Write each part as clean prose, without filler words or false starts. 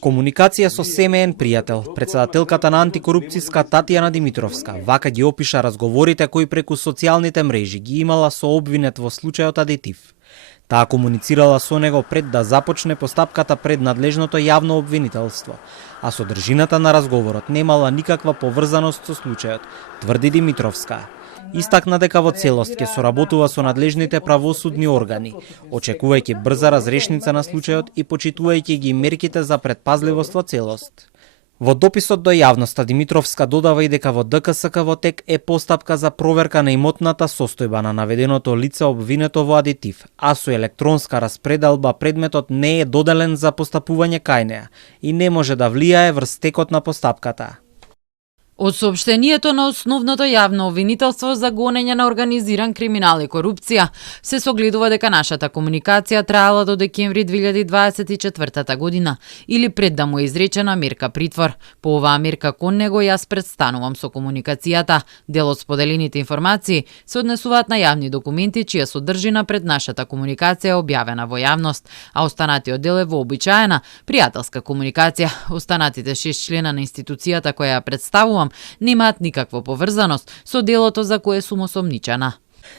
Комуникација со семеен пријател, председателката на антикорупцијска Татјана Димитровска, вака ги опиша разговорите кои преку социјалните мрежи ги имала со обвинет во случајот Адитив. Таа комуницирала со него пред да започне постапката пред надлежното јавно обвинителство, а содржината на разговорот немала никаква поврзаност со случајот, тврди Димитровска. Истакна дека во целост ќе соработува со надлежните правосудни органи, очекувајќи брза разрешница на случајот и почитувајќи ги мерките за претпазливост во целост. Во дописот до јавноста Димитровска додава и дека во ДКСК во тек е постапка за проверка на имотната состојба на наведеното лице обвинето во Адитив, а со електронска распределба предметот не е доделен за постапување кај неа и не може да влијае врз текот на постапката. Од соопштението на основното јавно обвинителство за гонење на организиран криминал и корупција се согледува дека нашата комуникација траела до декември 2024 година или пред да му е изречена мерка притвор. По оваа мерка кон него јас представувам со комуникацијата. Дел од споделените информации се однесуваат на јавни документи чија содржина пред нашата комуникација е објавена во јавност, а останатиот дел е вообичаена пријателска комуникација. Останатите 6 члена на институцијата која ја представувам немаат никаква поврзаност со делото за кое сум осомничена.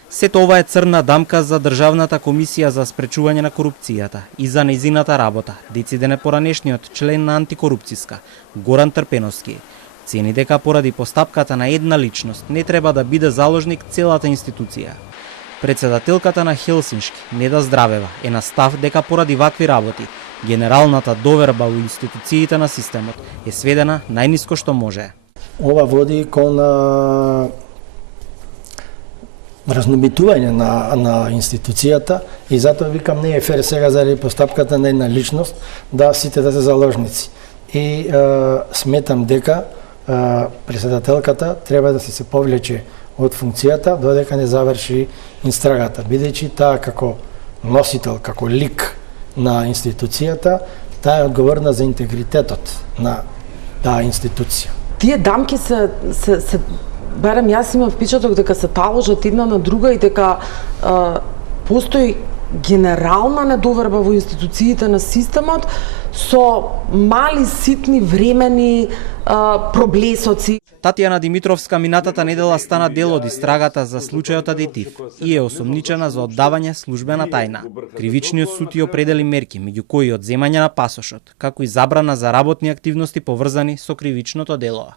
Сето ова е црна дамка за Државната комисија за спречување на корупцијата и за нејзината работа, децидене поранешниот член на антикорупцијска, Горан Трпеновски. Цени дека поради постапката на една личност не треба да биде заложник целата институција. Председателката на Хелсиншки, Неда Здравева, е на став дека поради вакви работи, генералната доверба во институциите на системот е сведена најниско што може. Ова води кон разнобитување на институцијата и затоа викам не е фер сега заради постапката на една личност да сите да се заложници. И сметам дека председателката треба да се повлече од функцијата додека не заврши истрагата, бидејќи таа како носител, како лик на институцијата, таа е одговорна за интегритетот на таа институција. Тие дамки се барем јас имам впечаток дека се таложат една на друга и дека постои генерална недоверба во институциите на системот со мали ситни времени проблесоци. Татјана Димитровска минатата недела стана дел од истрагата за случајот Адитив и е осомничена за оддавање службена тајна. Кривичниот суд ја определи мерки, меѓу кои одземање на пасошот, како и забрана за работни активности поврзани со кривичното дело.